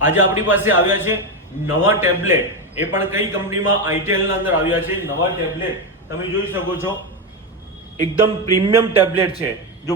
આજે આપણી પાસે આવ્યા છે નવા ટેબ્લેટ, એ પણ કઈ કંપનીમાં આઈટેલના અંદર આવ્યા છે નવા ટેબ્લેટ. તમે જોઈ શકો છો એકદમ પ્રીમિયમ ટેબ્લેટ છે. જો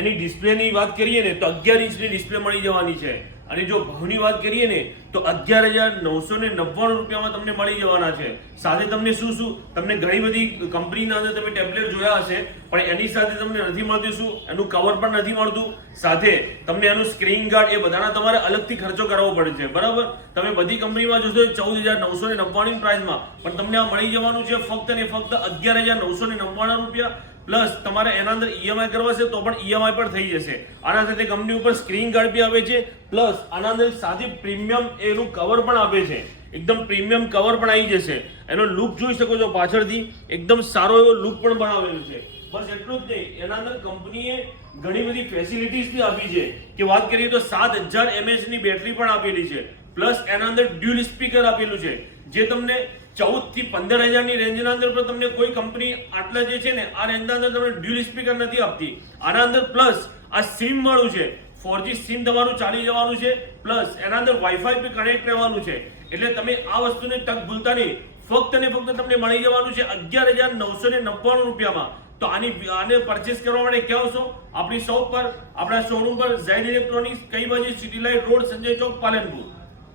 એની ડિસ્પ્લેની વાત કરીએ ને તો 11 ઇંચની ડિસ્પ્લે મળી જવાની છે, અને જો ભાવની વાત કરીએ ને તો 11,999 રૂપિયામાં તમને મળી જવાના છે. સાથે તમને શું તમને ઘણી બધી કંપનીના અંદર તમે ટેબ્લેટ જોયા હશે, પણ એની સાથે તમને નથી મળતું એનું કવર પણ નથી મળતું, સાથે તમને એનું સ્ક્રીન ગાર્ડ એ બધાના તમારે અલગથી ખર્ચો કરવો પડે છે. બરાબર, તમે બધી કંપનીમાં જોશો 14,999 પ્રાઇસમાં, પણ તમને આ મળી જવાનું છે ફક્ત ને ફક્ત 11,999 રૂપિયા. પ્લસ તમારે એના અંદર ઈએમઆઈ કરવા છે તો પણ ઈએમઆઈ પણ થઈ જશે. આના સાથે કંપની ઉપર સ્ક્રીન ગાર્ડ બી આવે છે, પ્લસ આના અંદર સાથે પ્રીમિયમ એનું કવર પણ આપે છે. એકદમ પ્રીમિયમ કવર પણ આવી જશે. એનો લુક જોઈ શકો છો પાછળથી, એકદમ સારો એવો લુક પણ બનાવેલો છે. બસ એટલું જ નહીં, એના અંદર કંપનીએ ઘણી બધી ફેસિલિટીઝ બી આપી છે કે વાત કરીએ તો 7000 mAh ની બેટરી પણ આપેલી છે. પ્લસ એના અંદર ડ્યુઅલ સ્પીકર આપેલું છે, જે તમને 14 થી 15,000 ની રેન્જના અંદર પણ તમને કોઈ કંપની આટલા જે છે ને આ રેન્જના અંદર તમને ડ્યુઅલ સ્પીકર નથી આપતી. આના અંદર પ્લસ આ સિમ વાળું છે, 4G સિમ તમારું ચાલી જવાનું છે, પ્લસ એના અંદર વાઈફાઈ બી કનેક્ટ રહેવાનું છે. એટલે તમે આ વસ્તુને તક ભૂલતા નહીં. ફક્ત ને ફક્ત તમને મળી જવાનું છે 11,999 રૂપિયામાં. તો આને પરચેસ કરવા માટે ક્યાં આવશો? આપણી શોપ પર, આપણા શોરૂમ પર, ઝેડ ઇલેક્ટ્રોનિક્સ, કઈ બાજુ? સિટી લાઇટ રોડ, સંજય ચોક, પાલનપુર.